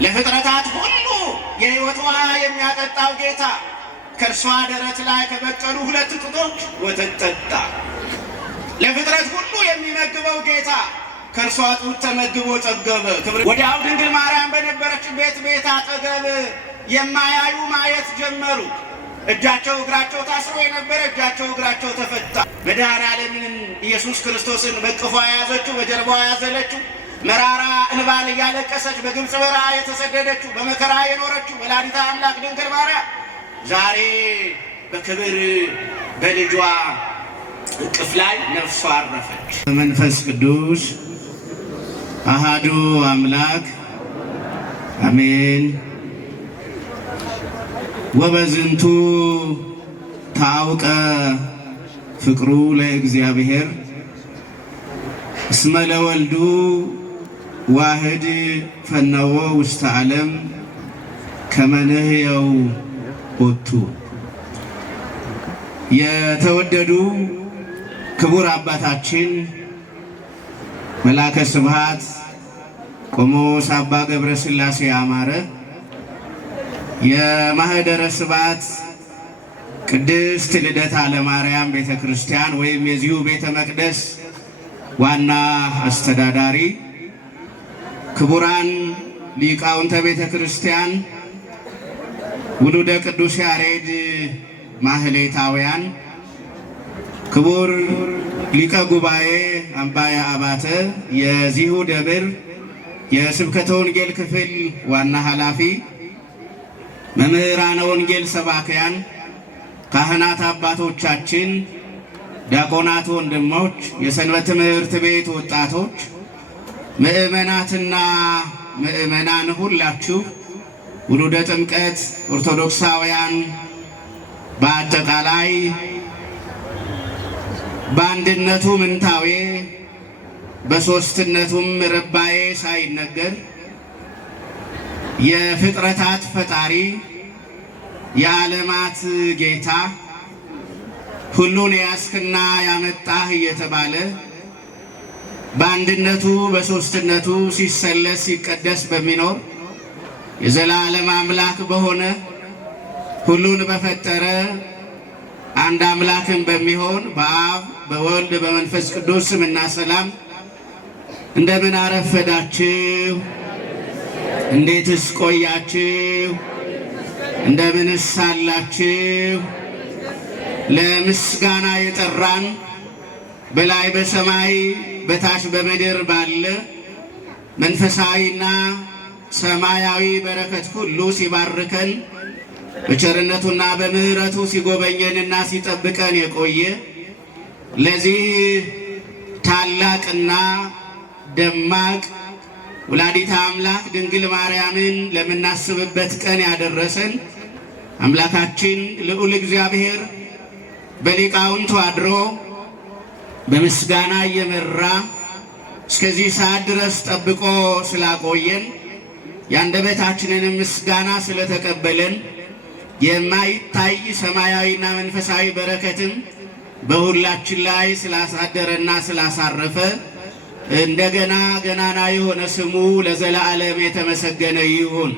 ለፍጥረታት ሁሉ የሕይወት ውሃ የሚያጠጣው ጌታ ከእርሷ ደረት ላይ ከበቀሉ 2 ጡቶች ወተት ጠጣ። ለፍጥረት ሁሉ የሚመግበው ጌታ ከእርሷ ጡት ተመግቦ ጠገበ። ወዲያው ድንግል ማርያም በነበረችበት ቤት አጠገብ የማያዩ ማየት ጀመሩ። እጃቸው እግራቸው ታስሮ የነበረ እጃቸው እግራቸው ተፈታ። መድኃኔዓለምን ኢየሱስ ክርስቶስን በቅፏ የያዘችው በጀርባዋ ያዘለችው መራራ እንባን እያለቀሰች በግብፅ በረሃ የተሰደደችው በመከራ የኖረችው ወላዲተ አምላክ ድንግል ማርያም ዛሬ በክብር በልጇ እቅፍ ላይ ነፍሷ አረፈች። መንፈስ ቅዱስ አሃዱ አምላክ አሜን። ወበዝንቱ ታውቀ ፍቅሩ ለእግዚአብሔር እስመ ለወልዱ ዋህድ ፈነወ ውስተ ዓለም ከመ ንሕየው ቦቱ። የተወደዱ ክቡር አባታችን መላከ ስብሐት ቆሞስ አባ ገብረ ሥላሴ አማረ የማኅደረ ስብሐት ቅድስት ልደታ ለማርያም ቤተ ክርስቲያን ወይም የዚሁ ቤተ መቅደስ ዋና አስተዳዳሪ፣ ክቡራን ሊቃውንተ ቤተ ክርስቲያን፣ ውሉደ ቅዱስ ያሬድ ማህሌታውያን፣ ክቡር ሊቀ ጉባኤ አምባየ አባተ የዚሁ ደብር የስብከተ ወንጌል ክፍል ዋና ኃላፊ፣ መምህራነ ወንጌል ሰባክያን፣ ካህናት አባቶቻችን፣ ዲያቆናት ወንድሞች፣ የሰንበት ትምህርት ቤት ወጣቶች፣ ምእመናትና ምእመናን ሁላችሁ ውሉደ ጥምቀት ኦርቶዶክሳውያን በአጠቃላይ በአንድነቱ ምንታዌ በሦስትነቱም ርባዬ ሳይነገር የፍጥረታት ፈጣሪ የዓለማት ጌታ ሁሉን ያስክና ያመጣህ እየተባለ በአንድነቱ በሦስትነቱ ሲሰለስ ሲቀደስ በሚኖር የዘላለም አምላክ በሆነ ሁሉን በፈጠረ አንድ አምላክን በሚሆን በአብ በወልድ በመንፈስ ቅዱስ ስምና ሰላም እንደምን አረፈዳችሁ? እንዴትስ ቆያችሁ? እንደምንስ አላችሁ? ለምስጋና የጠራን በላይ በሰማይ በታች በምድር ባለ መንፈሳዊና ሰማያዊ በረከት ሁሉ ሲባርከን በቸርነቱና በምሕረቱ ሲጎበኘንና ሲጠብቀን የቆየ ለዚህ ታላቅና ደማቅ ወላዲተ አምላክ ድንግል ማርያምን ለምናስብበት ቀን ያደረሰን አምላካችን ልዑል እግዚአብሔር በሊቃውንቱ አድሮ በምስጋና እየመራ እስከዚህ ሰዓት ድረስ ጠብቆ ስላቆየን የአንደበታችንን ምስጋና ስለተቀበለን የማይታይ ሰማያዊና መንፈሳዊ በረከትን በሁላችን ላይ ስላሳደረና ስላሳረፈ እንደገና ገናና የሆነ ስሙ ለዘላለም የተመሰገነ ይሁን።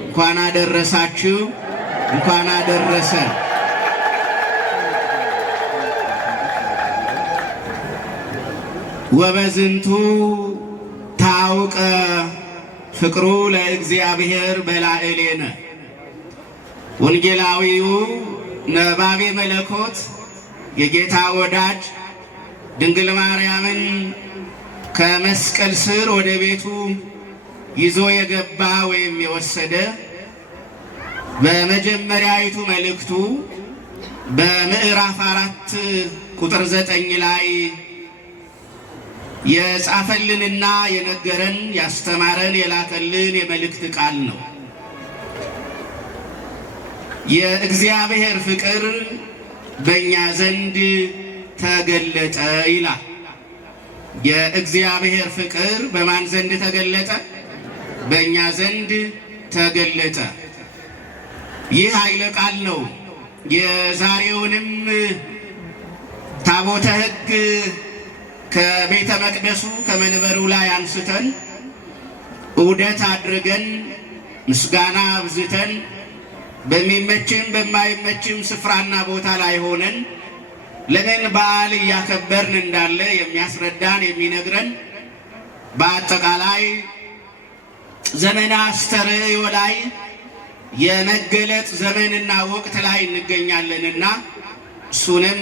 እንኳን አደረሳችሁ፣ እንኳን አደረሰ። ወበዝንቱ ታውቀ ፍቅሩ ለእግዚአብሔር በላዕሌነ። ወንጌላዊው ነባቤ መለኮት የጌታ ወዳጅ ድንግል ማርያምን ከመስቀል ስር ወደ ቤቱ ይዞ የገባ ወይም የወሰደ በመጀመሪያዊቱ መልእክቱ በምዕራፍ 4 ቁጥር 9 ላይ የጻፈልንና የነገረን ያስተማረን የላከልን የመልእክት ቃል ነው። የእግዚአብሔር ፍቅር በእኛ ዘንድ ተገለጠ ይላል። የእግዚአብሔር ፍቅር በማን ዘንድ ተገለጠ? በእኛ ዘንድ ተገለጠ። ይህ ኃይለ ቃል ነው የዛሬውንም ታቦተ ሕግ ከቤተ መቅደሱ ከመንበሩ ላይ አንስተን ዑደት አድርገን ምስጋና አብዝተን በሚመችም በማይመችም ስፍራና ቦታ ላይ ሆነን ለምን በዓል እያከበርን እንዳለ የሚያስረዳን የሚነግረን በአጠቃላይ ዘመነ አስተርእዮ ላይ የመገለጥ ዘመንና ወቅት ላይ እንገኛለንና እሱንም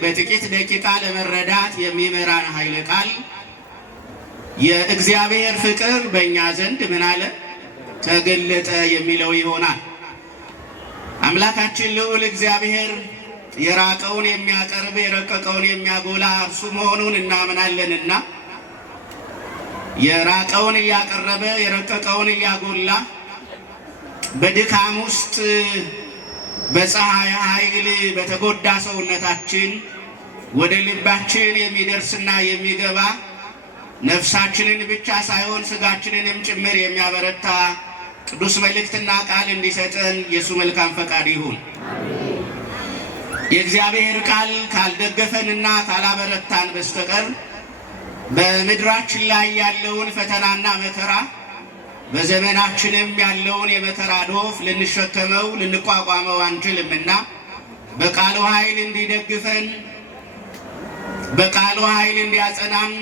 በጥቂት ደቂቃ ለመረዳት የሚመራን ኃይለ ቃል የእግዚአብሔር ፍቅር በእኛ ዘንድ ምን አለ ተገለጠ የሚለው ይሆናል። አምላካችን ልዑል እግዚአብሔር የራቀውን የሚያቀርብ የረቀቀውን የሚያጎላ እርሱ መሆኑን እናምናለንና የራቀውን እያቀረበ የረቀቀውን እያጎላ በድካም ውስጥ በፀሐይ ኃይል በተጎዳ ሰውነታችን ወደ ልባችን የሚደርስና የሚገባ ነፍሳችንን ብቻ ሳይሆን ስጋችንንም ጭምር የሚያበረታ ቅዱስ መልእክትና ቃል እንዲሰጠን የሱ መልካም ፈቃድ ይሁን። የእግዚአብሔር ቃል ካልደገፈንና ካላበረታን በስተቀር በምድራችን ላይ ያለውን ፈተናና መከራ በዘመናችንም ያለውን የመከራ ዶፍ ልንሸከመው ልንቋቋመው አንችልምና በቃሉ ኃይል እንዲደግፈን፣ በቃሉ ኃይል እንዲያጸናን፣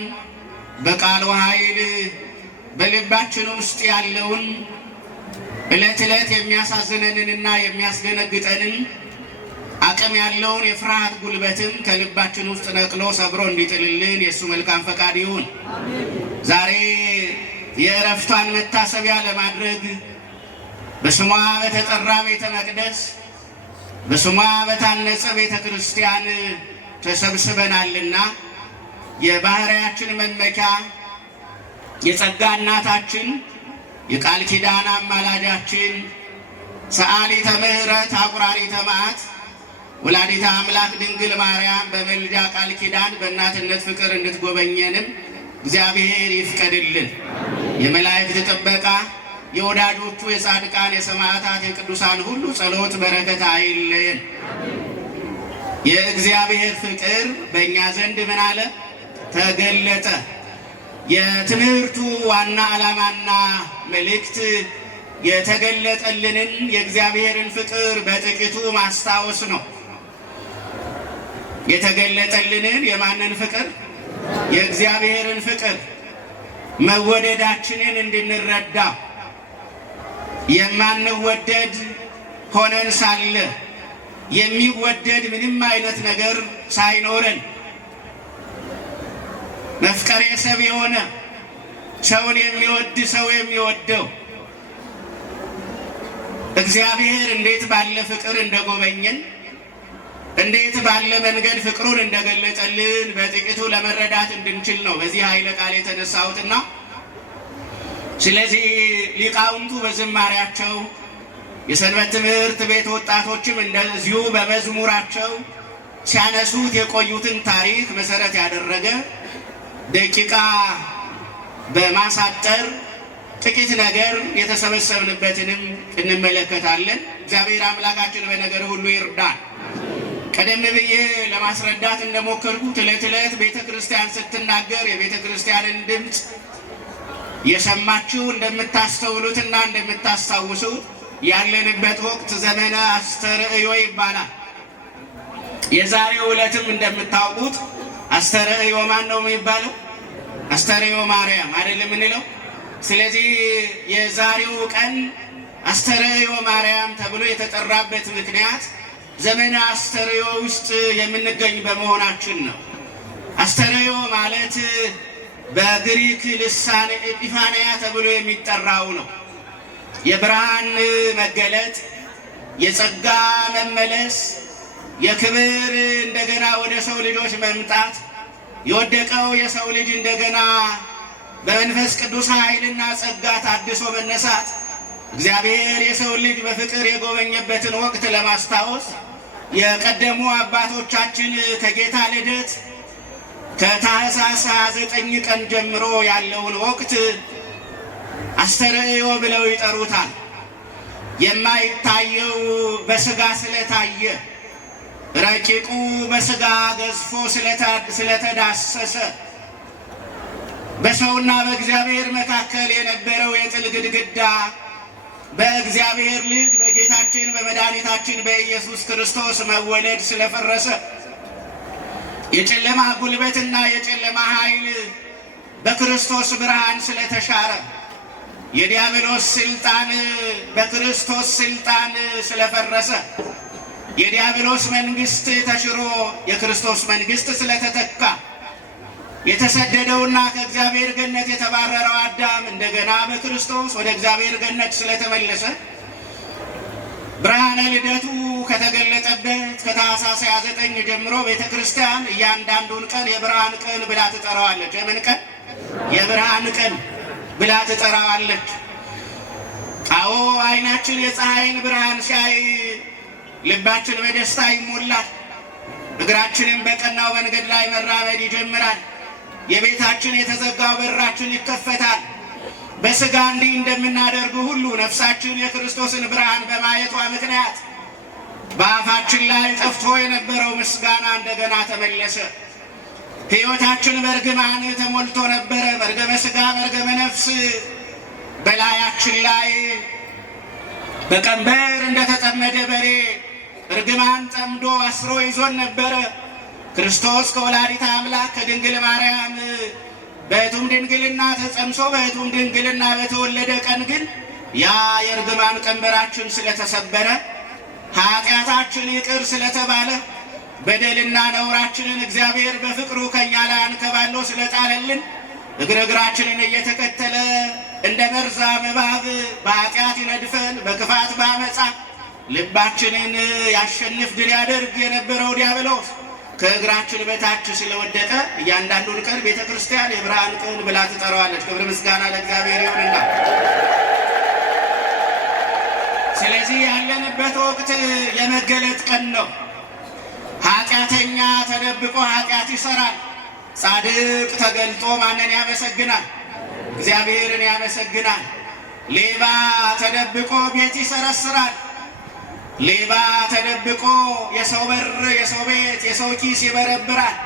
በቃሉ ኃይል በልባችን ውስጥ ያለውን ዕለት ዕለት የሚያሳዝነንንና የሚያስደነግጠንን አቅም ያለውን የፍርሃት ጉልበትም ከልባችን ውስጥ ነቅሎ ሰብሮ እንዲጥልልን የእሱ መልካም ፈቃድ ይሁን። ዛሬ የእረፍቷን መታሰቢያ ለማድረግ በስሟ በተጠራ ቤተ መቅደስ በስሟ በታነጸ ቤተ ክርስቲያን ተሰብስበናልና የባህሪያችን መመኪያ የጸጋ እናታችን የቃል ኪዳን አማላጃችን ሰአሊተ ምሕረት አቁራሪተ መዓት ወላዲተ አምላክ ድንግል ማርያም በመልጃ ቃል ኪዳን በእናትነት ፍቅር እንድትጎበኘንም እግዚአብሔር ይፍቀድልን። የመላእክት ጥበቃ የወዳጆቹ የጻድቃን የሰማዕታት የቅዱሳን ሁሉ ጸሎት በረከት አይለየን። የእግዚአብሔር ፍቅር በእኛ ዘንድ ምን አለ ተገለጠ። የትምህርቱ ዋና ዓላማና መልእክት የተገለጠልንን የእግዚአብሔርን ፍቅር በጥቂቱ ማስታወስ ነው። የተገለጠልንን የማንን ፍቅር? የእግዚአብሔርን ፍቅር መወደዳችንን እንድንረዳ የማንወደድ ሆነን ሳለ የሚወደድ ምንም አይነት ነገር ሳይኖረን መፍቀሬ ሰብ የሆነ ሰውን የሚወድ ሰው የሚወደው እግዚአብሔር እንዴት ባለ ፍቅር እንደጎበኘን እንዴት ባለ መንገድ ፍቅሩን እንደገለጠልን በጥቂቱ ለመረዳት እንድንችል ነው በዚህ ኃይለ ቃል የተነሳሁትና ስለዚህ ሊቃውንቱ በዝማሬያቸው የሰንበት ትምህርት ቤት ወጣቶችም እንደዚሁ በመዝሙራቸው ሲያነሱት የቆዩትን ታሪክ መሰረት ያደረገ ደቂቃ በማሳጠር ጥቂት ነገር የተሰበሰብንበትንም እንመለከታለን። እግዚአብሔር አምላካችን በነገር ሁሉ ይርዳል። ቀደም ብዬ ለማስረዳት እንደሞከርኩት ዕለት ዕለት ቤተ ክርስቲያን ስትናገር የቤተ ክርስቲያንን ድምፅ የሰማችሁ እንደምታስተውሉትና እንደምታስታውሱት ያለንበት ወቅት ዘመነ አስተርእዮ ይባላል። የዛሬው ዕለትም እንደምታውቁት አስተርእዮ ማን ነው የሚባለው? አስተርእዮ ማርያም አይደለም እንለው። ስለዚህ የዛሬው ቀን አስተርእዮ ማርያም ተብሎ የተጠራበት ምክንያት ዘመነ አስተርእዮ ውስጥ የምንገኝ በመሆናችን ነው። አስተርእዮ ማለት በግሪክ ልሳን ኤጲፋንያ ተብሎ የሚጠራው ነው። የብርሃን መገለጥ፣ የጸጋ መመለስ፣ የክብር እንደገና ወደ ሰው ልጆች መምጣት፣ የወደቀው የሰው ልጅ እንደገና በመንፈስ ቅዱስ ኃይልና ጸጋ ታድሶ መነሳት፣ እግዚአብሔር የሰው ልጅ በፍቅር የጎበኘበትን ወቅት ለማስታወስ የቀደሙ አባቶቻችን ከጌታ ልደት ከታኅሳስ 29 ቀን ጀምሮ ያለውን ወቅት አስተርእዮ ብለው ይጠሩታል። የማይታየው በስጋ ስለታየ፣ ረቂቁ በስጋ ገዝፎ ስለተዳሰሰ በሰውና በእግዚአብሔር መካከል የነበረው የጥል ግድግዳ በእግዚአብሔር ልጅ በጌታችን በመድኃኒታችን በኢየሱስ ክርስቶስ መወለድ ስለፈረሰ የጨለማ ጉልበትና የጨለማ ኃይል በክርስቶስ ብርሃን ስለተሻረ የዲያብሎስ ስልጣን በክርስቶስ ስልጣን ስለፈረሰ የዲያብሎስ መንግስት ተሽሮ የክርስቶስ መንግስት ስለተተካ የተሰደደውና ከእግዚአብሔር ገነት የተባረረው አዳም እንደገና በክርስቶስ ወደ እግዚአብሔር ገነት ስለተመለሰ ብርሃነ ልደቱ ከተገለጠበት ከታኅሳስ 29 ጀምሮ ቤተ ክርስቲያን እያንዳንዱን ቀን የብርሃን ቀን ብላ ትጠራዋለች። የምን ቀን? የብርሃን ቀን ብላ ትጠራዋለች። አዎ ዓይናችን የፀሐይን ብርሃን ሲያይ ልባችን በደስታ ይሞላል። እግራችንም በቀናው መንገድ ላይ መራመድ ይጀምራል። የቤታችን የተዘጋው በራችን ይከፈታል። በሥጋ እንዲህ እንደምናደርግ ሁሉ ነፍሳችን የክርስቶስን ብርሃን በማየቷ ምክንያት በአፋችን ላይ ጠፍቶ የነበረው ምስጋና እንደገና ተመለሰ። ሕይወታችን በርግማን ተሞልቶ ነበረ። መርገመ ሥጋ መርገመ ነፍስ በላያችን ላይ በቀንበር እንደተጠመደ በሬ እርግማን ጠምዶ አስሮ ይዞን ነበረ። ክርስቶስ ከወላዲተ አምላክ ከድንግል ማርያም በሕቱም ድንግልና ተጸንሶ በሕቱም ድንግልና በተወለደ ቀን ግን ያ የእርግማን ቀንበራችን ስለተሰበረ ኃጢአታችን ይቅር ስለተባለ በደልና ነውራችንን እግዚአብሔር በፍቅሩ ከእኛ ላይ አንከባሎ ስለጣለልን እግራችንን እየተከተለ እንደ መርዛም እባብ በኃጢአት ይነድፈን በክፋት በአመፃ ልባችንን ያሸንፍ ድል ያደርግ የነበረው ዲያብሎስ ከእግራችን በታች ስለወደቀ እያንዳንዱን ቀን ቤተ ክርስቲያን የብርሃን ቀን ብላ ትጠራዋለች። ክብር ምስጋና ለእግዚአብሔር ይሁንና ስለዚህ ያለንበት ወቅት የመገለጥ ቀን ነው። ኃጢአተኛ ተደብቆ ኃጢአት ይሰራል። ጻድቅ ተገልጦ ማንን ያመሰግናል? እግዚአብሔርን ያመሰግናል። ሌባ ተደብቆ ቤት ይሰረስራል። ሌባ ተደብቆ የሰው በር፣ የሰው ቤት፣ የሰው ኪስ ይበረብራል።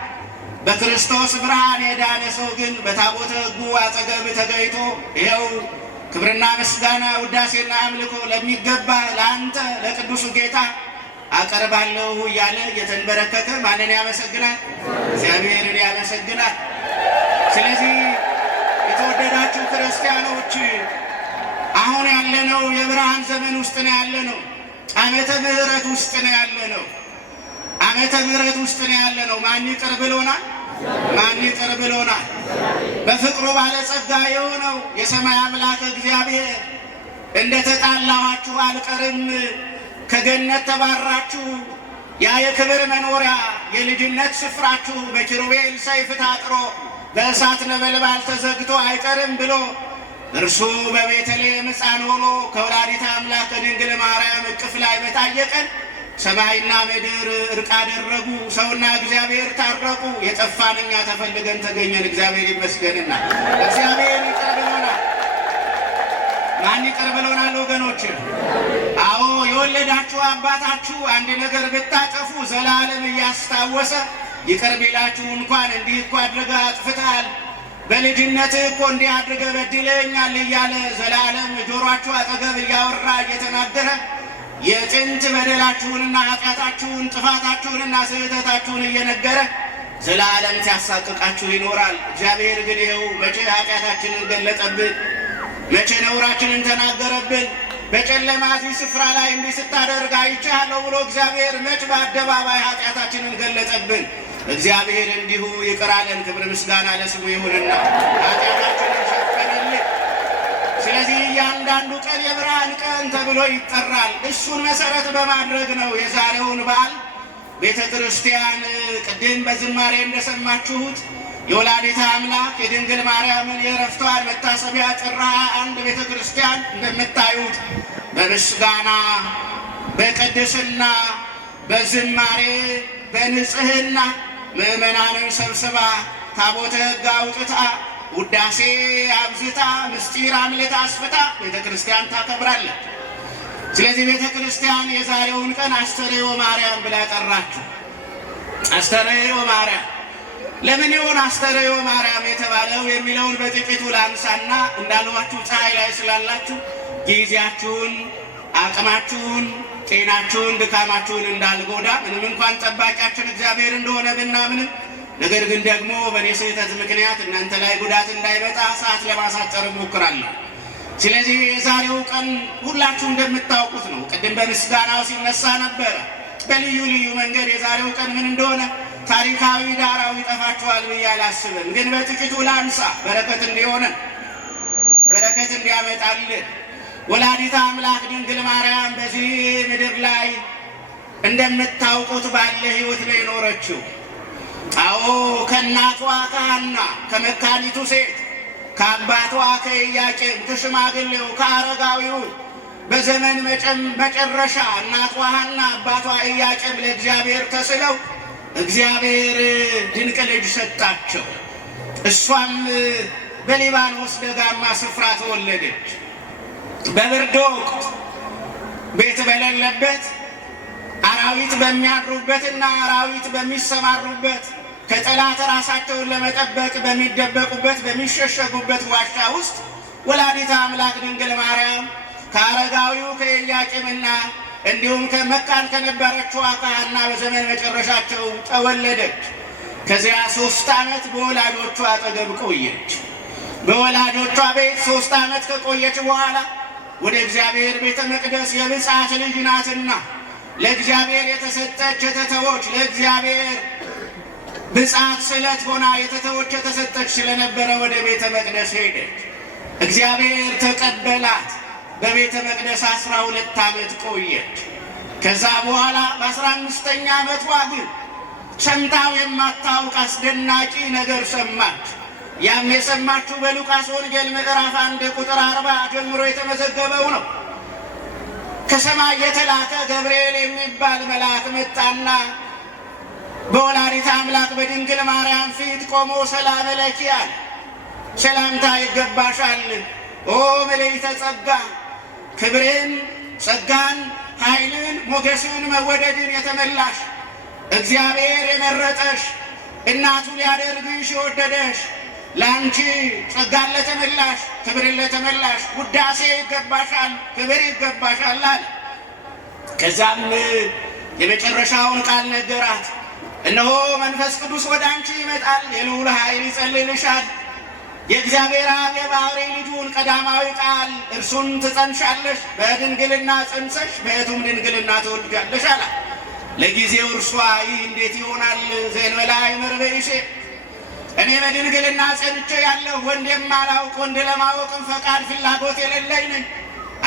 በክርስቶስ ብርሃን የዳነ ሰው ግን በታቦተ ሕጉ አጠገብ ተገኝቶ ይኸው ክብርና ምስጋና ውዳሴና አምልኮ ለሚገባ ለአንተ ለቅዱሱ ጌታ አቀርባለሁ እያለ እየተንበረከከ ማንን ያመሰግናል? እግዚአብሔርን ያመሰግናል። ስለዚህ የተወደዳችሁ ክርስቲያኖች አሁን ያለነው የብርሃን ዘመን ውስጥ ነው ያለነው። ዓመተ ምሕረት ውስጥ ነው ያለነው። ዓመተ ምሕረት ውስጥ ነው ያለነው። ማን ይቅር ብሎናል? ማን ይቅር ብሎናል? በፍቅሩ ባለጸጋ የሆነው የሰማይ አምላክ እግዚአብሔር እንደ ተጣላኋችሁ አልቀርም፣ ከገነት ተባራችሁ ያ የክብር መኖሪያ የልጅነት ስፍራችሁ በኪሩቤል ሰይፍ ታጥሮ በእሳት ነበልባል ተዘግቶ አይቀርም ብሎ እርሱ በቤተልሔም ሕፃን ሆኖ ከወላዲተ አምላክ ከድንግል ማርያም እቅፍ ላይ በታየ ቀን ሰማይና ምድር እርቅ አደረጉ። ሰውና እግዚአብሔር ታረቁ። የጠፋን እኛ ተፈልገን ተገኘን። እግዚአብሔር ይመስገንና እግዚአብሔር ይቅር ብሎናል። ማን ይቅር ብሎናል ወገኖች? አዎ የወለዳችሁ አባታችሁ አንድ ነገር ብታጠፉ ዘላለም እያስታወሰ ይቅር ቢላችሁ እንኳን እንዲህ እኮ አድርገህ አጥፍተሃል፣ በልጅነትህ እኮ እንዲህ አድርገህ በድለኛል እያለ ዘላለም ጆሯችሁ አጠገብ እያወራ እየተናገረ የጥንት በደላችሁንና ኃጢአታችሁን ጥፋታችሁንና ስህተታችሁን እየነገረ ዘላለም ሲያሳቅቃችሁ ይኖራል። እግዚአብሔር ግን ይኸው መቼ ኃጢአታችንን ገለጠብን፣ መቼ ነውራችንን ተናገረብን። በጨለማ እዚህ ስፍራ ላይ እንዲህ ስታደርግ አይቼሃለሁ ብሎ እግዚአብሔር መች በአደባባይ ኃጢአታችንን ገለጠብን። እግዚአብሔር እንዲሁ ይቅር አለን። ክብር ምስጋና ለስሙ ይሁንና ኃጢአታችንን ሸፈነልን። ስለዚህ እያንዳንዱ ቀን የብርሃን ቀን ተብሎ ይጠራል። እሱን መሰረት በማድረግ ነው የዛሬውን በዓል ቤተ ክርስቲያን ቅድም በዝማሬ እንደሰማችሁት የወላዲተ አምላክ የድንግል ማርያምን የዕረፍቷን መታሰቢያ ጥር 21 ቤተ ክርስቲያን እንደምታዩት በምስጋና በቅድስና በዝማሬ በንጽህና ምእመናንን ሰብስባ ታቦተ ሕግ አውጥታ ውዳሴ አብዝታ ምስጢር አምልታ አስፍታ ቤተ ክርስቲያን ታከብራለች። ስለዚህ ቤተ ክርስቲያን የዛሬውን ቀን አስተርእዮ ማርያም ብላ ጠራችሁ። አስተርእዮ ማርያም ለምን ይሆን አስተርእዮ ማርያም የተባለው የሚለውን በጥቂቱ ላንሳና እንዳልኋችሁ ፀሐይ ላይ ስላላችሁ ጊዜያችሁን፣ አቅማችሁን፣ ጤናችሁን፣ ድካማችሁን እንዳልጎዳ ምንም እንኳን ጠባቂያችን እግዚአብሔር እንደሆነ ብናምንም ነገር ግን ደግሞ በእኔ ስህተት ምክንያት እናንተ ላይ ጉዳት እንዳይመጣ ሰዓት ለማሳጠር እሞክራለሁ። ስለዚህ የዛሬው ቀን ሁላችሁ እንደምታውቁት ነው። ቅድም በምስጋናው ሲነሳ ነበረ። በልዩ ልዩ መንገድ የዛሬው ቀን ምን እንደሆነ ታሪካዊ ዳራው ይጠፋችኋል ብዬ አላስብም። ግን በጥቂቱ ላንሳ፣ በረከት እንዲሆነን፣ በረከት እንዲያመጣልን። ወላዲተ አምላክ ድንግል ማርያም በዚህ ምድር ላይ እንደምታውቁት ባለ ሕይወት ነው የኖረችው። አዎ ከእናቷ ከሐና ከመካኒቱ ሴት ከአባቷ ከኢያቄም ከሽማግሌው ከአረጋዊው በዘመን መጨረሻ እናቷ ሐና አባቷ ኢያቄም ለእግዚአብሔር ተስለው እግዚአብሔር ድንቅ ልጅ ሰጣቸው። እሷም በሊባኖስ ደጋማ ስፍራ ተወለደች። በብርድ ወቅት ቤት በሌለበት አራዊት በሚያድሩበትና አራዊት በሚሰማሩበት ከጠላት ራሳቸውን ለመጠበቅ በሚደበቁበት በሚሸሸጉበት ዋሻ ውስጥ ወላዲተ አምላክ ድንግል ማርያም ከአረጋዊው ከኢያቄምና እንዲሁም ከመካን ከነበረችው ከሐና በዘመን መጨረሻቸው ተወለደች። ከዚያ 3 ዓመት በወላጆቿ አጠገብ ቆየች። በወላጆቿ ቤት 3 ዓመት ከቆየች በኋላ ወደ እግዚአብሔር ቤተ መቅደስ የብፅዓት ልጅ ናትና ለእግዚአብሔር የተሰጠች የተተወች ለእግዚአብሔር ብፅዓት ስለት ሆና የተተወች የተሰጠች ስለነበረ ወደ ቤተ መቅደስ ሄደች። እግዚአብሔር ተቀበላት። በቤተ መቅደስ 12 ዓመት ቆየች። ከዛ በኋላ በ15ኛ ዓመቷ ግን ሰምታው የማታውቅ አስደናቂ ነገር ሰማች። ያም የሰማችው በሉቃስ ወንጌል ምዕራፍ 1 ቁጥር 40 ጀምሮ የተመዘገበው ነው። ከሰማይ የተላከ ገብርኤል የሚባል መልአክ መጣና በወላዲተ አምላክ በድንግል ማርያም ፊት ቆሞ ሰላም ለኪ አለ። ሰላምታ ይገባሻል ኦ ምልዕተ ጸጋ፣ ክብርን፣ ጸጋን፣ ኃይልን፣ ሞገስን፣ መወደድን የተመላሽ እግዚአብሔር የመረጠሽ እናቱ ሊያደርግሽ የወደደሽ ለአንቺ ጸጋን ለተመላሽ ክብርን ለተመላሽ ውዳሴ ይገባሻል፣ ክብር ይገባሻል አለ። ከዛም የመጨረሻውን ቃል ነገራት። እነሆ መንፈስ ቅዱስ ወደ አንቺ ይመጣል፣ የልዑል ኃይል ይጸልልሻል። የእግዚአብሔር አብ የባሕርይ ልጁን ቀዳማዊ ቃል እርሱን ትጸንሻለሽ፣ በድንግልና ጸንሰሽ በሕቱም ድንግልና ትወልጃለሽ አለ። ለጊዜው እርሷ ይህ እንዴት ይሆናል ዘእንበለ አእምር በይሴ፣ እኔ በድንግልና ጸንቼ ያለሁ ወንድ የማላውቅ ወንድ ለማወቅም ፈቃድ ፍላጎት የሌለኝ ነኝ።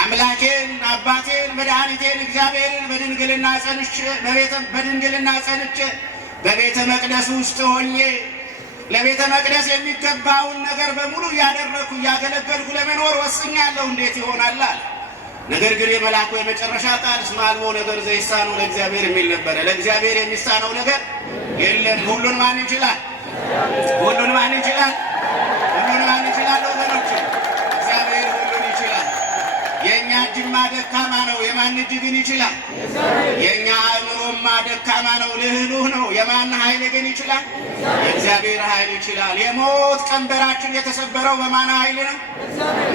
አምላኬን አባቴን መድኃኒቴን እግዚአብሔርን በድንግልና ጸንቼ በቤተ መቅደስ ውስጥ ሆኜ ለቤተ መቅደስ የሚገባውን ነገር በሙሉ እያደረግኩ እያገለገልኩ ለመኖር ወስኛለሁ፣ እንዴት ይሆናል አለ። ነገር ግን የመልአኩ የመጨረሻ ቃል እስመ አልቦ ነገር ዘይሳነው ለእግዚአብሔር የሚል ነበረ። ለእግዚአብሔር የሚሳነው ነገር የለም። ሁሉን ማን ይችላል? ሁሉን ማን ይችላል? ሁሉን ማን ይችላል? ወገኖች እግዚአብሔር ሁሉን ይችላል። የእኛ እጅማ ደካማ ነው፣ የማን እጅ ግን ይችላል? የእኛ አእምሮማ ደካማ ነው፣ ልህሉህ ነው። የማን ኃይል ግን ይችላል? የእግዚአብሔር ኃይል ይችላል። የሞት ቀንበራችን የተሰበረው በማን ኃይል ነው?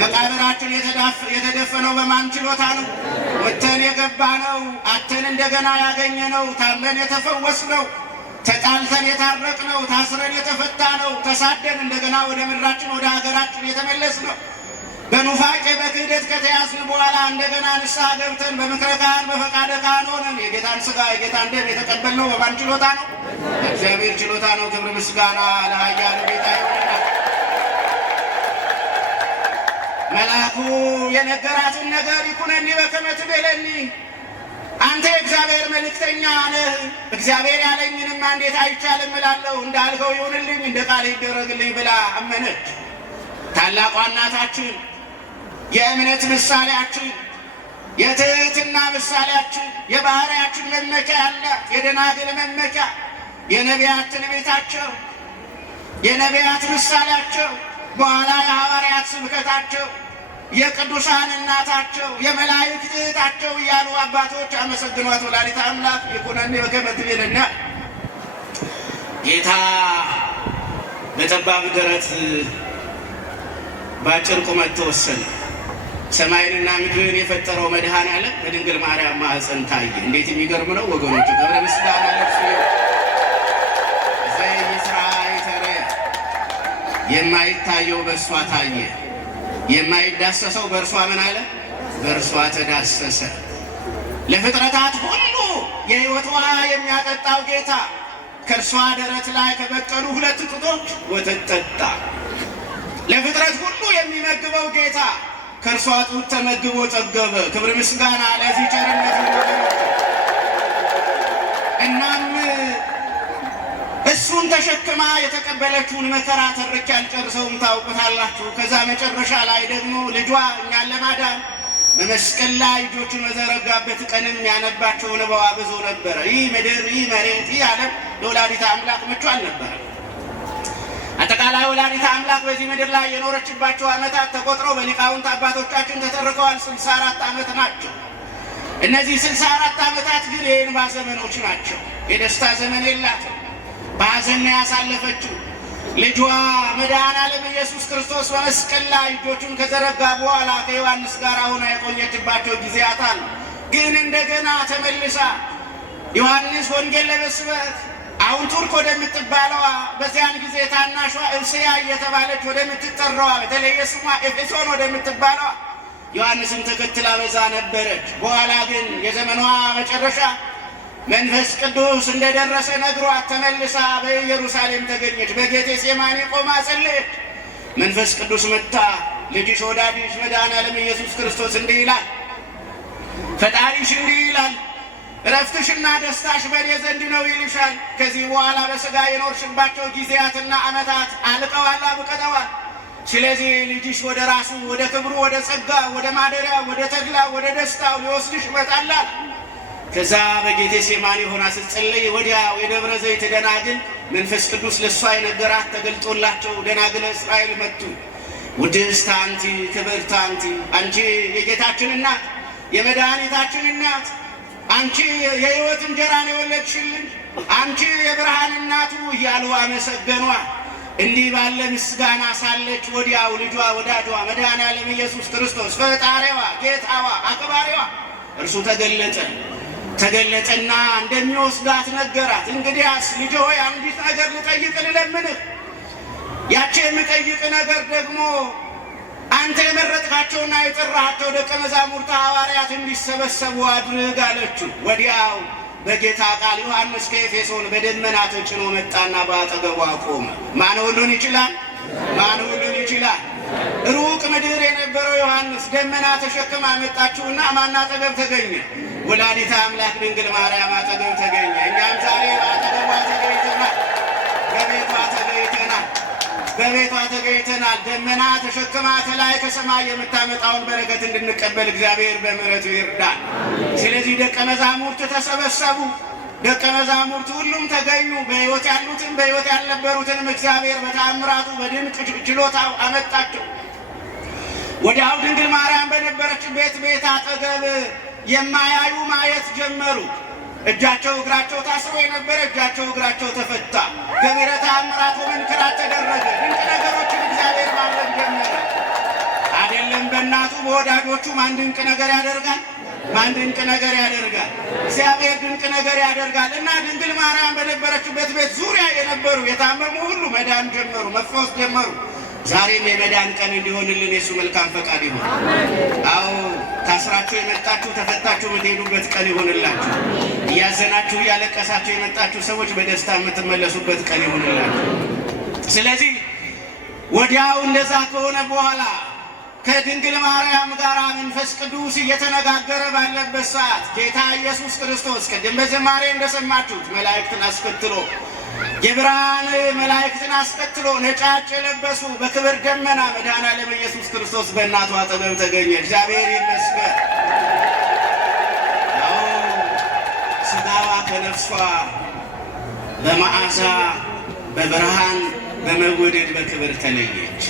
መቃብራችን የተደፈነው በማን ችሎታ ነው? ወጥተን የገባነው አተን እንደገና ያገኘነው፣ ታመን የተፈወስነው፣ ተጣልተን የታረቅነው፣ ታስረን የተፈታነው፣ ተሳደን እንደገና ወደ ምድራችን ወደ ሀገራችን የተመለስነው፣ በኑፋቄ በክህደት ከተያዝን በኋላ እንደገና ንስሐ ገብተን በምክረ ካህን በፈቃደ ካህን ሆነን የጌታን ሥጋ የጌታን ደም የተቀበልነው በማን ችሎታ ነው? እግዚአብሔር ችሎታ ነው። ክብር ምስጋና ለኃያሉ ጌታ ይሆናል። መልአኩ የነገራትን ነገር ይኩነኒ በከመ ትቤለኒ፣ አንተ የእግዚአብሔር መልእክተኛ ነህ፣ እግዚአብሔር ያለኝንማ እንዴት አይቻልም እላለሁ፣ እንዳልከው ይሁንልኝ፣ እንደ ቃል ይደረግልኝ ብላ አመነች። ታላቋ እናታችን፣ የእምነት ምሳሌያችን፣ የትህትና ምሳሌያችን፣ የባህርያችን መመኪያ ያላት የደናግል መመኪያ፣ የነቢያት ትንቢታቸው፣ የነቢያት ምሳሌያቸው፣ በኋላ የሐዋርያት ስብከታቸው፣ የቅዱሳን እናታቸው፣ የመላእክት እህታቸው እያሉ አባቶች አመሰግኗት ወላዲተ አምላክ ይኩነኒ በከመ ትቤለኒ። ጌታ በጠባብ ደረት በአጭር ቁመት ተወሰነ። ሰማይንና ምድርን የፈጠረው መድኃኔዓለም በድንግል ማርያም ማኅፀን ታየ። እንዴት የሚገርም ነው ወገኖች! ገብረ ምስጋና ለእርሱ ዘይስራይተረ የማይታየው በእርሷ ታየ፣ የማይዳሰሰው በእርሷ ምን አለ? በእርሷ ተዳሰሰ። ለፍጥረታት ሁሉ የሕይወት ውሃ የሚያጠጣው ጌታ ከእርሷ ደረት ላይ ከበቀሉ 2 ጡቶች ወተት ጠጣ። ለፍጥረት ሁሉ የሚመግበው ጌታ ከእርሷ ጡት ተመግቦ ጠገበ። ክብር ምስጋና ለዚህ ቸርነት ወገኖች! እናም እሱን ተሸክማ የተቀበለችውን መከራ ተርኬ አልጨርሰውም፣ ታውቁታላችሁ። ከዛ መጨረሻ ላይ ደግሞ ልጇ እኛን ለማዳን በመስቀል ላይ እጆቹን በዘረጋበት ቀንም ያነባቸው እንባዋ ብዙ ነበረ። ይህ ምድር፣ ይህ መሬት፣ ይህ ዓለም ለወላዲተ አምላክ ምቹ አልነበረ። አጠቃላይ ወላዲተ አምላክ በዚህ ምድር ላይ የኖረችባቸው ዓመታት ተቆጥረው በሊቃውንት አባቶቻችን ተተርከዋል። 64 ዓመት ናቸው። እነዚህ 64 ዓመታት ግን የእንባ ዘመኖች ናቸው። የደስታ ዘመን የላትም። በሐዘን ያሳለፈችው ልጇ መድኃኔዓለም ኢየሱስ ክርስቶስ በመስቀል ላይ እጆቹን ከዘረጋ በኋላ ከዮሐንስ ጋር ሆና የቆየችባቸው ጊዜያት አሉ። ግን እንደገና ተመልሳ ዮሐንስ ወንጌል ለመስበክ አሁን ቱርክ ወደምትባለዋ በዚያን ጊዜ ታናሿ እስያ እየተባለች ወደምትጠራዋ በተለየ ስሟ ኤፌሶን ወደምትባለዋ ዮሐንስን ተከትላ በዛ ነበረች። በኋላ ግን የዘመኗ መጨረሻ መንፈስ ቅዱስ እንደደረሰ ነግሯት ተመልሳ በኢየሩሳሌም ተገኘች። በጌቴሴማኒ ቆማ ጸለየች። መንፈስ ቅዱስ መጣ። ልጅሽ ወዳጅሽ መድኃኔዓለም ኢየሱስ ክርስቶስ እንዲህ ይላል፣ ፈጣሪሽ እንዲህ ይላል፣ እረፍትሽና ደስታሽ በእኔ ዘንድ ነው ይልሻል። ከዚህ በኋላ በሥጋ የኖርሽባቸው ጊዜያትና ዓመታት አልቀዋል፣ አብቅተዋል። ስለዚህ ልጅሽ ወደ ራሱ ወደ ክብሩ፣ ወደ ጸጋ፣ ወደ ማደሪያ፣ ወደ ተድላ፣ ወደ ደስታው ሊወስድሽ ይመጣላል። ከዛ በጌቴሴማኒ ሆና ስትጸለይ ወዲያው የደብረ ዘይት ደናግል መንፈስ ቅዱስ ለእሷ የነገራት ተገልጦላቸው ደናግለ እስራኤል መጡ። ውድስት አንቲ ክብርት አንቲ፣ አንቺ የጌታችን እናት የመድኃኒታችን እናት፣ አንቺ የሕይወት እንጀራን የወለድሽልን፣ አንቺ የብርሃን እናቱ እያሉ አመሰገኗል። እንዲህ ባለ ምስጋና ሳለች ወዲያው ልጇ ወዳጇ መድኃኔዓለም ኢየሱስ ክርስቶስ ፈጣሪዋ፣ ጌታዋ፣ አክባሪዋ እርሱ ተገለጠና እንደሚወስዳት ነገራት። እንግዲያስ ልጅ ሆይ አንዲት ነገር ልጠይቅ ልለምንህ። ያቺ የምጠይቅ ነገር ደግሞ አንተ የመረጥካቸውና የጠራሃቸው ደቀ መዛሙርት ሐዋርያት እንዲሰበሰቡ አድርግ አለችው። ወዲያው በጌታ ቃል ዮሐንስ ከኤፌሶን በደመና ተጭኖ መጣና በአጠገቧ ቆመ። ማን ሁሉን ይችላል? ማን ሁሉን ይችላል? ሩቅ ምድር የነበረው ዮሐንስ ደመና ተሸክማ መጣችውና ማን አጠገብ ተገኘ? ወላዲተ አምላክ ድንግል ማርያም አጠገብ ተገኘ። እኛም ዛሬ በአጠገቧ ተገኝተናል፣ በቤቷ ተገኝተናል። ደመና ተሸክማ ከላይ ከሰማይ የምታመጣውን በረከት እንድንቀበል እግዚአብሔር በምሕረቱ ይርዳል። ስለዚህ ደቀ መዛሙርት ተሰበሰቡ። ደቀ መዛሙርት ሁሉም ተገኙ። በሕይወት ያሉትን በሕይወት ያልነበሩትንም እግዚአብሔር በተአምራቱ በድንቅ ችሎታው አመጣቸው። ወዲያው ድንግል ማርያም በነበረችበት ቤት አጠገብ የማያዩ ማየት ጀመሩ። እጃቸው እግራቸው ታስሮ የነበረ እጃቸው እግራቸው ተፈታ። ገቢረ ተአምራት ወመንክራት ተደረገ። ድንቅ ነገሮችን እግዚአብሔር ማድረግ ጀመረ። አይደለም በእናቱ በወዳጆቹ ማን ድንቅ ነገር ያደርጋል? ማን ድንቅ ነገር ያደርጋል? እግዚአብሔር ድንቅ ነገር ያደርጋል። እና ድንግል ማርያም በነበረችበት ቤት ዙሪያ የነበሩ የታመሙ ሁሉ መዳን ጀመሩ፣ መፈወስ ጀመሩ። ዛሬም የመዳን ቀን እንዲሆንልን የሱ መልካም ፈቃድ ይሁን። አዎ ታስራችሁ የመጣችሁ ተፈታችሁ የምትሄዱበት ቀን ይሆንላችሁ። እያዘናችሁ እያለቀሳችሁ የመጣችሁ ሰዎች በደስታ የምትመለሱበት ቀን ይሆንላችሁ። ስለዚህ ወዲያው እንደዛ ከሆነ በኋላ ከድንግል ማርያም ጋር መንፈስ ቅዱስ እየተነጋገረ ባለበት ሰዓት ጌታ ኢየሱስ ክርስቶስ ቅድም በዝማሬ እንደሰማችሁት መላእክትን አስከትሎ የብርሃን መላእክትን አስከትሎ ነጫጭ የለበሱ በክብር ደመና መድኃኔዓለም ኢየሱስ ክርስቶስ በእናቱ አጠገብ ተገኘ። እግዚአብሔር ይመስገን። ስጋዋ ከነፍሷ በመዓዛ በብርሃን በመወደድ በክብር ተለየች።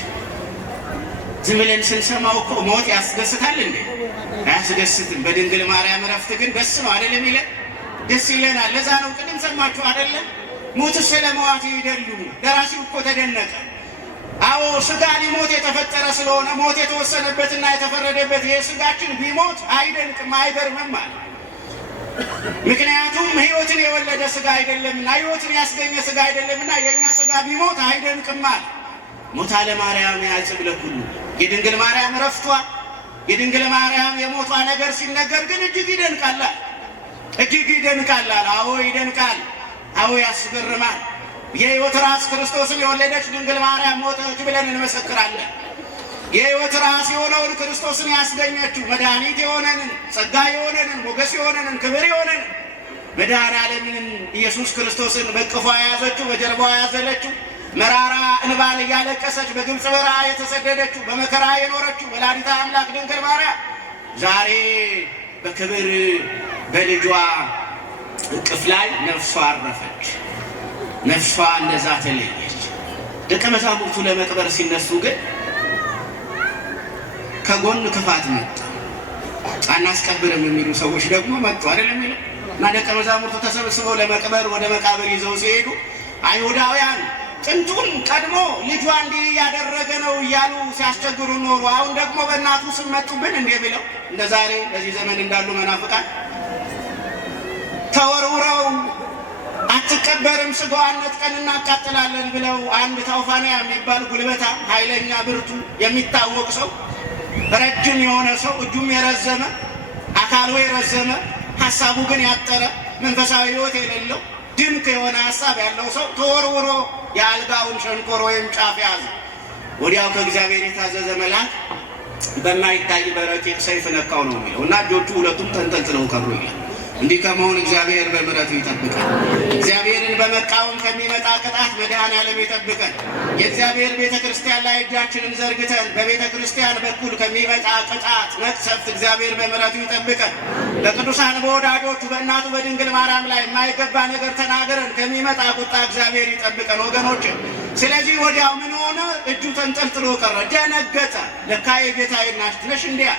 ዝም ብለን ስንሰማው እኮ ሞት ያስደስታል እንዴ? አያስደስትም። በድንግል ማርያም እረፍት ግን ደስ ነው አይደለም? ይለን ደስ ይለናል። ለዛ ነው ቅድም ሰማችሁ አይደለም? ሙት ስለመዋት ይደሉ። ደራሲው እኮ ተደነቀ። አዎ ስጋ ሊሞት የተፈጠረ ስለሆነ ሞት የተወሰነበትና የተፈረደበት ይሄ ስጋችን ቢሞት አይደንቅም፣ አይገርምም አለ። ምክንያቱም ሕይወትን የወለደ ስጋ አይደለምና፣ ሕይወትን ያስገኘ ስጋ አይደለምና የእኛ ስጋ ቢሞት አይደንቅም አለ። ሞታ ለማርያም ያጽብ ለኩሉ። የድንግል ማርያም ረፍቷ፣ የድንግል ማርያም የሞቷ ነገር ሲነገር ግን እጅግ ይደንቃል፣ እጅግ ይደንቃል። አዎ ይደንቃል፣ አዎ ያስገርማል። የሕይወት ራስ ክርስቶስን የወለደች ድንግል ማርያም ሞተች ብለን እንመሰክራለን። የሕይወት ራስ የሆነውን ክርስቶስን ያስገኘችው መድኃኒት የሆነንን ጸጋ የሆነንን ሞገስ የሆነንን ክብር የሆነንን መድኃኔዓለምን ኢየሱስ ክርስቶስን በቅፏ የያዘችው በጀርባዋ ያዘለችው መራራ እንባን እያለቀሰች በግብፅ በረሃ የተሰደደችው በመከራ የኖረችው ወላዲተ አምላክ ድንግል ማርያም ዛሬ በክብር በልጇ እቅፍ ላይ ነፍሷ አረፈች። ነፍሷ እንደዛ ተለየች። ደቀ መዛሙርቱ ለመቅበር ሲነሱ ግን ከጎን ክፋት መጣ። አናስቀብርም የሚሉ ሰዎች ደግሞ መጡ አይደለም የሚለው እና ደቀ መዛሙርቱ ተሰብስበው ለመቅበር ወደ መቃብር ይዘው ሲሄዱ አይሁዳውያን ጥንቱን ቀድሞ ልጇ እንዲህ ያደረገ ነው እያሉ ሲያስቸግሩ ኖሩ። አሁን ደግሞ በእናቱ ስም መጡብን እንዴ ብለው እንደ ዛሬ በዚህ ዘመን እንዳሉ መናፍቃን ተወርውረው አትቀበርም ስጋዋን ነጥቀን እናቃጥላለን ብለው አንድ ታውፋንያ የሚባል ጉልበታ ኃይለኛ ብርቱ የሚታወቅ ሰው ረጅም የሆነ ሰው እጁም የረዘመ አካሉ የረዘመ ሐሳቡ ግን ያጠረ መንፈሳዊ ሕይወት የሌለው ድንቅ የሆነ ሐሳብ ያለው ሰው ተወርውሮ የአልጋውን ሸንኮር ወይም ጫፍ ያዘ። ወዲያው ከእግዚአብሔር የታዘዘ መልአክ በማይታይ በረቂቅ ሰይፍ ነካው ነው የሚለው እና እጆቹ ሁለቱም ተንጠልጥለው ቀሩ ይላል። እንዲህ ከመሆን እግዚአብሔር በምሕረቱ ይጠብቃል። እግዚአብሔርን በመቃወም ከሚመጣ ቅጣት መድኃኔዓለም ይጠብቀን። የእግዚአብሔር ቤተ ክርስቲያን ላይ እጃችንን ዘርግተን በቤተ ክርስቲያን በኩል ከሚመጣ ቅጣት መቅሰፍት እግዚአብሔር በምሕረቱ ይጠብቀን። በቅዱሳን በወዳጆቹ በእናቱ በድንግል ማርያም ላይ የማይገባ ነገር ተናገረን ከሚመጣ ቁጣ እግዚአብሔር ይጠብቀን ወገኖች። ስለዚህ ወዲያው ምን ሆነ? እጁ ተንጠልጥሎ ቀረ። ደነገጠ። ለካ የጌታዬ እናት ነሽ እንዲያ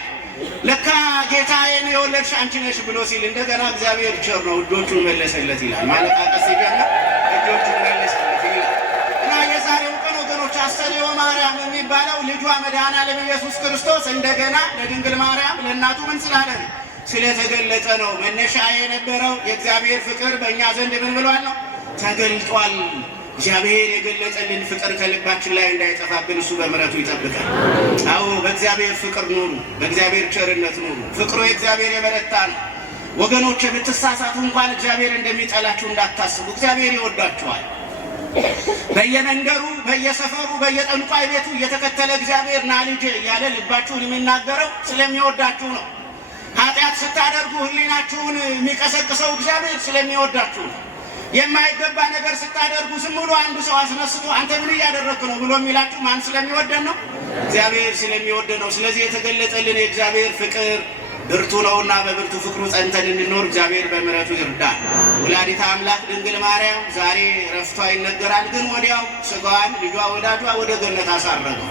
ለካ ጌታዬን የወለድሽ አንቺ ነሽ ብሎ ሲል እንደገና እግዚአብሔር ቸር ነው፣ እጆቹን መለሰለት ይላል። ማለቃቀስ ሲጀምር እጆቹን መለሰለት ይላል እና የዛሬው ቀን ወገኖች አስተርእዮ ማርያም የሚባለው ልጇ መድኃኔዓለም ኢየሱስ ክርስቶስ እንደገና ለድንግል ማርያም ለእናቱ ምን ስላለ ነው? ስለተገለጠ ነው። መነሻ የነበረው የእግዚአብሔር ፍቅር በእኛ ዘንድ ምን ብሏል ነው? ተገልጧል። እግዚአብሔር የገለጠልን ፍቅር ከልባችን ላይ እንዳይጠፋብን እሱ በምሕረቱ ይጠብቃል። አዎ በእግዚአብሔር ፍቅር ኑሩ፣ በእግዚአብሔር ቸርነት ኑሩ። ፍቅሩ የእግዚአብሔር የበረታ ነው ወገኖች። ብትሳሳቱ እንኳን እግዚአብሔር እንደሚጠላችሁ እንዳታስቡ። እግዚአብሔር ይወዳችኋል። በየመንደሩ በየሰፈሩ በየጠንቋይ ቤቱ እየተከተለ እግዚአብሔር ና ልጄ እያለ ልባችሁን የሚናገረው ስለሚወዳችሁ ነው። ኃጢአት ስታደርጉ ሕሊናችሁን የሚቀሰቅሰው እግዚአብሔር ስለሚወዳችሁ ነው። የማይገባ ነገር ስታደርጉ ዝም ብሎ አንድ ሰው አስነስቶ አንተ ምን እያደረግክ ነው ብሎ የሚላችሁ ማን ስለሚወደን ነው? እግዚአብሔር ስለሚወደን ነው። ስለዚህ የተገለጠልን የእግዚአብሔር ፍቅር ብርቱ ነውና በብርቱ ፍቅሩ ጸንተን እንድንኖር እግዚአብሔር በምሕረቱ ይርዳል። ወላዲተ አምላክ ድንግል ማርያም ዛሬ ረፍቷ ይነገራል። ግን ወዲያው ስጋዋን ልጇ ወዳጇ ወደ ገነት አሳረገው።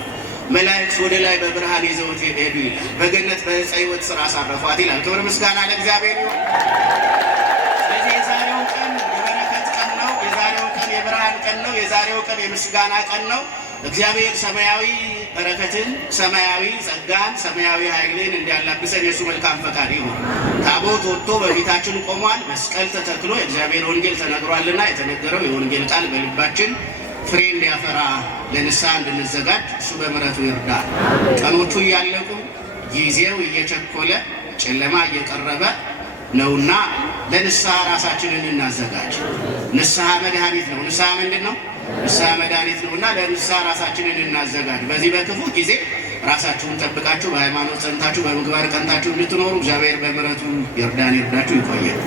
መላእክት ወደ ላይ በብርሃን ይዘውት ሄዱ ይላል። በገነት በዕፀ ሕይወት ስር አሳረፏት ይላል። ክብር ምስጋና ለእግዚአብሔር ይሁን። ስለዚህ የዛሬው ቀን የበረከት ቀን ነው። የዛሬው ቀን የብርሃን ቀን ነው። የዛሬው ቀን የምስጋና ቀን ነው። እግዚአብሔር ሰማያዊ በረከትን፣ ሰማያዊ ጸጋን፣ ሰማያዊ ኃይልን እንዲያላብሰን የእሱ መልካም ፈቃድ ይሁን። ታቦት ወጥቶ በፊታችን ቆሟል። መስቀል ተተክሎ የእግዚአብሔር ወንጌል ተነግሯልና የተነገረው የወንጌል ቃል በልባችን ፍሬ እንዲያፈራ ለንስሐ እንድንዘጋጅ እሱ በምሕረቱ ይርዳል። ቀኖቹ እያለቁ ጊዜው እየቸኮለ ጨለማ እየቀረበ ነውና ለንስሐ ራሳችንን እናዘጋጅ። ንስሐ መድኃኒት ነው። ንስሐ ምንድን ነው? ንስሐ መድኃኒት ነውና ለንስሐ ራሳችንን እናዘጋጅ። በዚህ በክፉ ጊዜ ራሳችሁን ጠብቃችሁ በሃይማኖት ጸንታችሁ በምግባር ቀንታችሁ እንድትኖሩ እግዚአብሔር በምሕረቱ ይርዳን፣ ይርዳችሁ፣ ይቆያል።